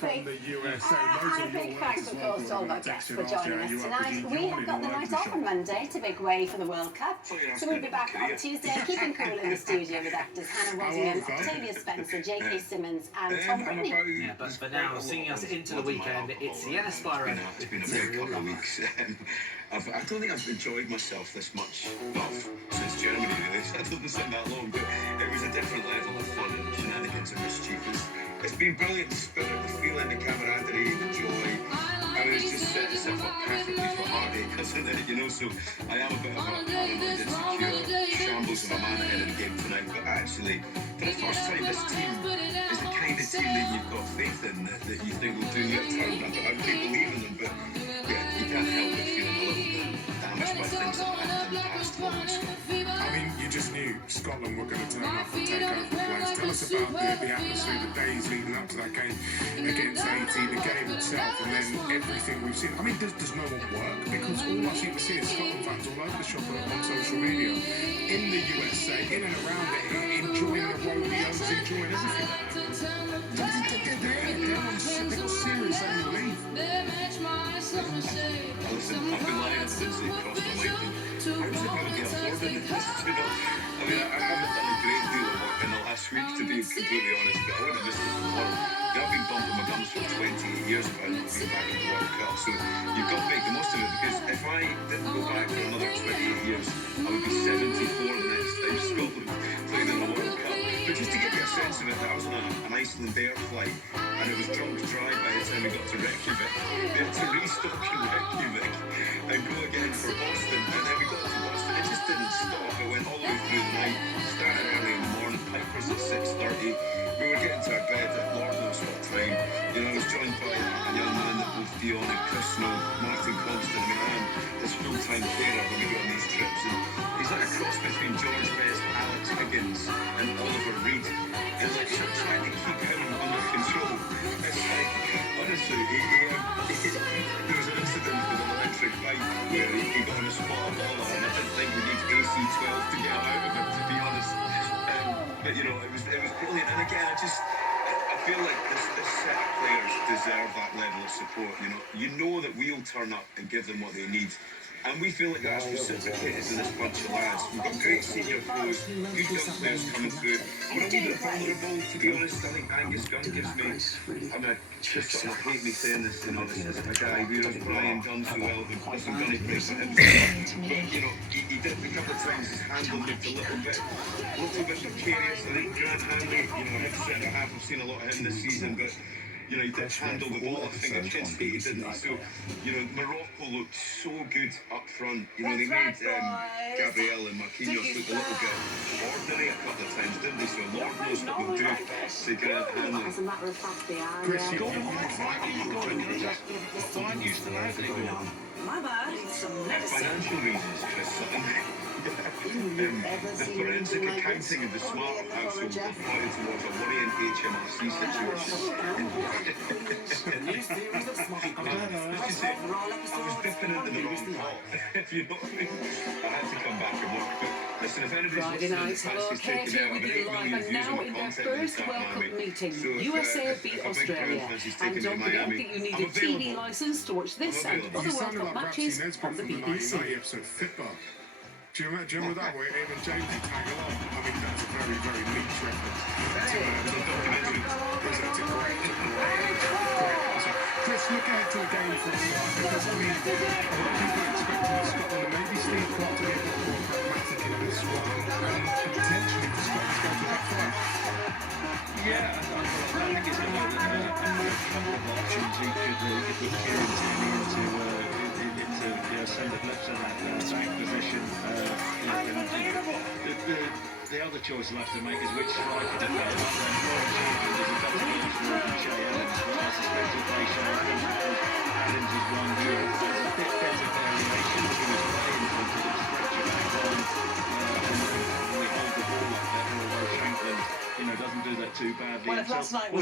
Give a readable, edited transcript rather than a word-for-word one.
from the USA. And a big thanks, of course, to all of our guests for joining us tonight. We have got the night off on Monday to make way for the World Cup. So we'll be back on Tuesday, keeping cool in the studio with actors Hannah Waddingham, Octavia Spencer, J.K. Simmons and Tom Brittany. Yeah, but for now, singing us into the weekend, it's Sienna Spiro. It's been a big couple of weeks. I don't think I've enjoyed myself this much, since Germany, really. That doesn't sound that long, but it was a different level of fun and shenanigans and mischief. It's been brilliant, the spirit, the feeling, the camaraderie, the joy. I mean, it's just set itself up perfectly for heartache, isn't it? You know, so I am a bit of a paranoid, insecure shambles of a man ahead of the game tonight, but actually, for the first time, this team is the kind of team that you've got faith in, that you think will do it. I keep believing them, but yeah, you can't help but feeling a little bit damaged by things that happened in the past 12 months. I mean, you just knew Scotland were going to turn up and take over the place. Tell us about the atmosphere, the days leading up to that game against Haiti, the game itself, and then everything we've seen. I mean, does no one work? Because all I seem to see is Scotland fans all over the shop on social media, in the USA, in and around it, enjoying the rodeos, enjoying everything. They've got serious annual leave. Listen, I've been lying since it crossed my mind. How does it going to be afforded this? You know, I mean, I haven't done a great deal of work in the last week, to be completely honest, but I would have missed it tomorrow. I've been bumping my gums for 28 years about not being back in the World Cup, so you've got to make the most of it, because if I didn't go back for another 28 years, I would be 74 the next time Scotland played in the World Cup. But just to give you a sense of it, I was on an Iceland Air flight, and it was drunk dry by the time we got to Reykjavik. We had to restock in Reykjavik and go again for Boston, and then we got to Boston. It just didn't stop. It went all the way through the night, started early in the morning, Pipers at 6:30. We were getting to our bed at Lord knows what time. You know, I was joined by a young man that both Dion and Chris know, Martin Constant. I mean, I am his full-time carer when we go on these trips, and he's like a cross between George Best, Alex Higgins and Oliver Reed. And like, trying to keep him under control. It's like, honestly, there was an incident with an electric bike where he got on a spot of ball, and I didn't think we need AC-12 to get him out of it, to be honest. But you know, it was brilliant. And again, I feel like this set of players deserve that level of support. You know that we'll turn up and give them what they need. And we feel like that's reciprocated in this bunch of lads. We've got great senior pros, good young players coming through. We're a wee bit vulnerable, to be honest. I think Angus Gunn gives me, I mean, just sort of hate me saying this, you know, this isn't a guy who knows Brian Gunn so well, but listen, Gunny prays for him. But, you know, he did a couple of times, his handle looked a little bit precarious. I think Grant Hanley, you know, his centre half, I've seen a lot of him this season, but you know, he did handle the ball, I think, against Haiti, didn't he? So, you know, Morocco looked so good up front. You know, they made Gabriel and Marquinhos look a little bit ordinary a couple of times, didn't they? So Lord knows what we'll do to Grant Hanley. As a matter of fact, they are. Chris, My bad. Financial reasons, Chris. The forensic accounting of the smart household has pointed towards a worrying HMRC situation. I was dipping into the wrong pot, if you know what I mean. I had to come back and work. But listen, if anybody's Friday night, hello, Katie with you live, and now in their first World Cup meeting, USA beat Australia. And don't forget that you need a TV licence to watch this and other World Cup matches on the BBC. Do you remember that where even James would tag along? I mean, that's a very, very niche reference to the documentary. It's a great answer. Chris, look ahead to the game for a start, because I mean, a lot of people are expecting Scotland and maybe Steve Clark to be a bit more pragmatic in this one, and potentially for Scotland to go to that fight. Yeah, I think it's going to be a couple of options. He could put Kieran Tierney into centre left in that back position. The other choice we'll have to make is which striker to play. I suspect if they show Adams is one who has a bit better variation to his play in terms of stretch it back on and we hold the ball up better, although Shankland, doesn't do that too badly. Well, if last night was